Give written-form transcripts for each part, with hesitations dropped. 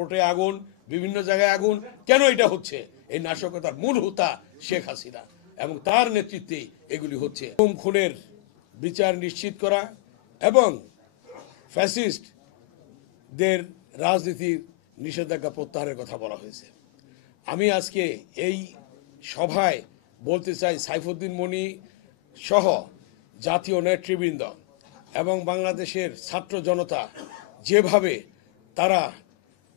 কোর্টে আগুন, বিভিন্ন জায়গায় আগুন, কেন এটা হচ্ছে? এই নাশকতার মূল হোতা শেখ হাসিনা এবং তার নেতৃত্বে এগুলি হচ্ছে। গুম খুনের বিচার নিশ্চিত করা এবং ফ্যাসিস্টদের রাজনীতির নিষেধাজ্ঞা প্রত্যাহারের কথা বলা হয়েছে। আমি আজকে এই সভায় বলতে চাই, সাইফুদ্দিন মনি সহ জাতীয় নেতৃবৃন্দ এবং বাংলাদেশের ছাত্র জনতা যেভাবে তারা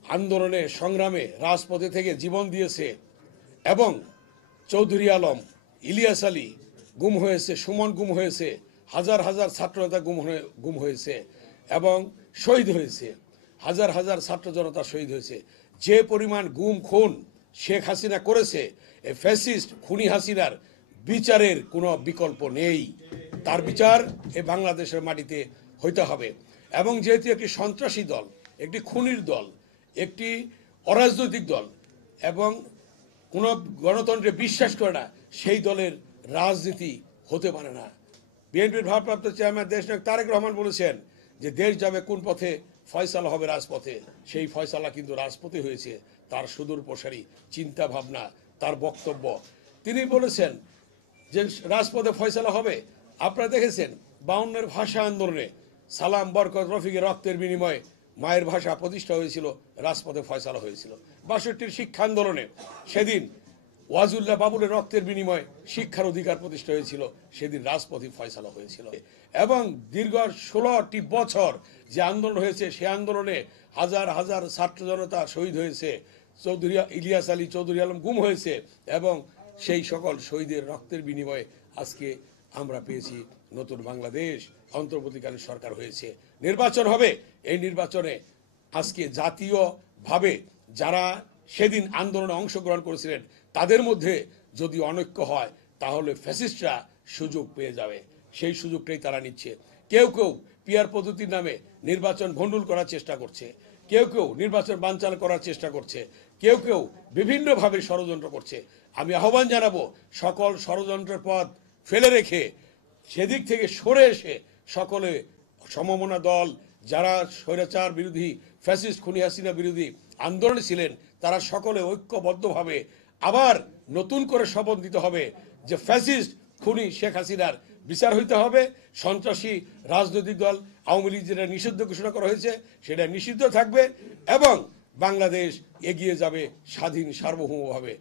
আন্দোলনে সংগ্রামে রাজপথে থেকে জীবন দিয়েছে এবং চৌধুরী আলম, ইলিয়াস আলী গুম হয়েছে, সুমন গুম হয়েছে, হাজার হাজার ছাত্রনেতা গুম হয়েছে এবং শহীদ হয়েছে, হাজার হাজার ছাত্র জনতা শহীদ হয়েছে। যে পরিমাণ গুম খুন শেখ হাসিনা করেছে, এই ফ্যাসিস্ট খুনি হাসিনার বিচারের কোনো বিকল্প নেই। তার বিচার এই বাংলাদেশের মাটিতে হইতে হবে। এবং যেহেতু একটি সন্ত্রাসী দল, একটি খুনির দল, একটি অরাজনৈতিক দল এবং কোনো গণতন্ত্রে বিশ্বাস করে না, সেই দলের রাজনীতি হতে পারে না। বিএনপির ভারপ্রাপ্ত চেয়ারম্যান দেশনায়ক তারেক রহমান বলেছেন যে দেশ যাবে কোন পথে, ফয়সালা হবে রাজপথে। সেই ফয়সালা কিন্তু রাজপথে হয়েছে। তার সুদূর প্রসারী চিন্তা ভাবনা, তার বক্তব্য, তিনি বলেছেন যে রাজপথে ফয়সালা হবে। আপনারা দেখেছেন 52-এর ভাষা আন্দোলনে সালাম, বরকত, রফিকের রক্তের বিনিময়ে মায়ের ভাষা প্রতিষ্ঠা হয়েছিল, রাজপথে ফয়সালা হয়েছিল। 62-র শিক্ষা আন্দোলনে সেদিন ওয়াজুল্লাহ বাবুলের রক্তের বিনিময়ে শিক্ষার অধিকার প্রতিষ্ঠা হয়েছিল, সেদিন রাজপথে ফয়সালা হয়েছিল। এবং দীর্ঘ 16টি বছর যে আন্দোলন হয়েছে, সে আন্দোলনে হাজার হাজার ছাত্র জনতা শহীদ হয়েছে, চৌধুরী ইলিয়াস আলী, চৌধুরী আলম গুম হয়েছে এবং সেই সকল শহীদের রক্তের বিনিময়ে আজকে আমরা পেয়েছি নতুন বাংলাদেশ, অন্তর্বর্তীকালীন সরকার হয়েছে, নির্বাচন হবে। এই নির্বাচনে আজকে জাতীয়ভাবে যারা সেদিন আন্দোলনে অংশগ্রহণ করেছিলেন, তাদের মধ্যে যদি অনৈক্য হয় তাহলে ফ্যাসিস্টরা সুযোগ পেয়ে যাবে। সেই সুযোগটাই তারা নিচ্ছে। কেউ কেউ পিয়ার পদ্ধতির নামে নির্বাচন ভণ্ডুল করার চেষ্টা করছে, কেউ কেউ নির্বাচন বানচাল করার চেষ্টা করছে, কেউ কেউ বিভিন্নভাবে ষড়যন্ত্র করছে। আমি আহ্বান জানাবো, সকল ষড়যন্ত্রের পথ ফেলে রেখে সেদিক থেকে সরে এসে সকলে সমমনা দল, যারা স্বৈরাচার বিরোধী, ফ্যাসিস্ট খুনি হাসিনা বিরোধী আন্দোলনে ছিলেন, তারা সকলে ঐক্যবদ্ধভাবে আবার নতুন করে শপথ দিতে হবে যে ফ্যাসিস্ট খুনি শেখ হাসিনার বিচার হইতে হবে। সন্ত্রাসী রাজনৈতিক দল আওয়ামী লীগ যেটা নিষিদ্ধ ঘোষণা করা হয়েছে, সেটা নিষিদ্ধ থাকবে এবং বাংলাদেশ এগিয়ে যাবে স্বাধীন সার্বভৌমভাবে।